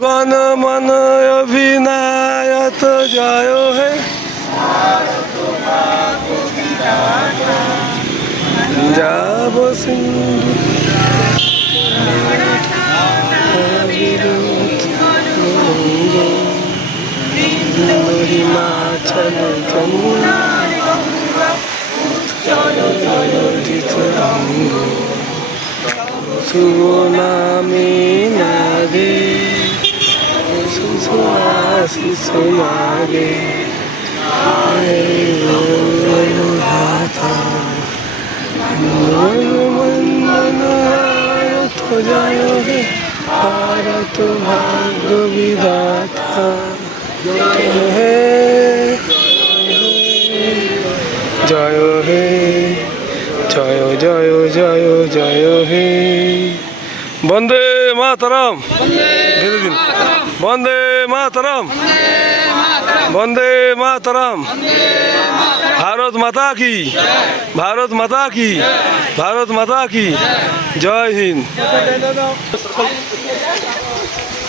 गण मन अभिनायत जय हे पंजाब सिंधु हिमाचल जमुना सुनामी नागे सुहासिस नागे तो जय हे भारत भाग्य विधाता जय हे जय हे जय जय जय जय हे वंदे मातरम वंदे मातरम वंदे मातरम भारत माता की भारत माता की भारत माता की जय हिंद।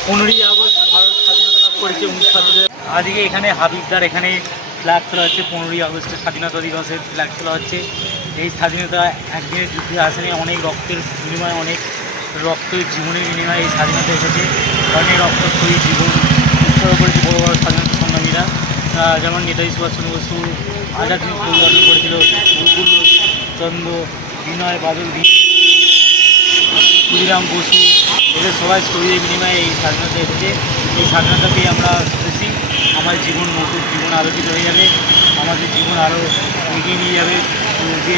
15ই আগস্ট ভারত স্বাধীনতা লাভ করেছে 1947। আজকে এখানে হাবিবদার এখানে ফ্ল্যাগ তোলা হচ্ছে। 15ই আগস্টের স্বাধীনতা দিবসের ফ্ল্যাগ তোলা হচ্ছে। এই স্বাধীনতা একদিনের যুদ্ধে আসেনি, অনেক রক্তের বিনিময়ে, অনেক রক্তের জীবনের বিনিময়ে এই স্বাধীনতা এসেছে। অনেক রক্তক্ষয়ী জীবন উৎসর্গ করেছে বড় বড় স্বাধীনতা সংগ্রামীরা, যেমন নেতাজি সুভাষচন্দ্র বসু, আজাদ হিন্দ ফৌজ গঠন করেছিল, বুলবুল চন্দ্র, বিনয় বাদল, ক্ষুদিরাম বসু, এদের সবাই শহীদের বিনিময়ে এই স্বাধীনতা এসেছে। এই স্বাধীনতা পেয়ে আমরা খুশি। আমার জীবন নতুন জীবন আলোকিত হয়ে যাবে, আমাদের জীবন আরও এগিয়ে নিয়ে যাবে। যে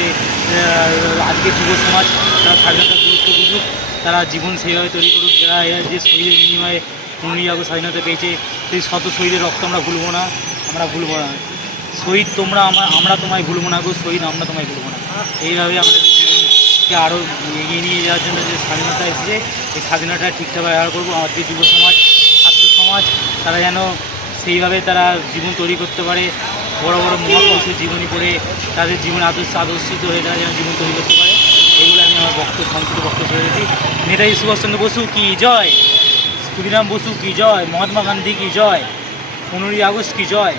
আজকে যুব সমাজ তারা স্বাধীনতার গুরুত্ব বুঝুক, তারা জীবন সেইভাবে তৈরি করুক, যারা যে শহীদের বিনিময়ে 15ই আগস্ট স্বাধীনতা পেয়েছে, সেই শত শহীদের রক্ত আমরা ভুলবো না, আমরা ভুলবো না। শহীদ তোমরা, আমরা তোমায় ভুলবো না গো, শহীদ আমরা তোমায় ভুলবো না। এইভাবে আমাদের জীবনকে আরও এগিয়ে নিয়ে যাওয়ার জন্য যে স্বাধীনতা এসেছে, এই স্বাধীনতা ঠিকঠাক ব্যবহার করবো। আমাদের যুব সমাজ, ছাত্র সমাজ, তারা যেন সেইভাবে তারা জীবন তৈরি করতে পারে, বড় বড় মহাপুরুষের জীবনী পড়ে তাদের জীবন আদর্শিত হয়ে তারা যেন জীবন তৈরি করতে পারে। এইগুলো আমি আমার সংক্ষিপ্ত বক্তব্য রেখেছি। নেতাজি সুভাষচন্দ্র বসু কি জয়, ক্ষুদিরাম বসু কি জয়, মহাত্মা গান্ধী কি জয়, 15ই আগস্ট কি জয়।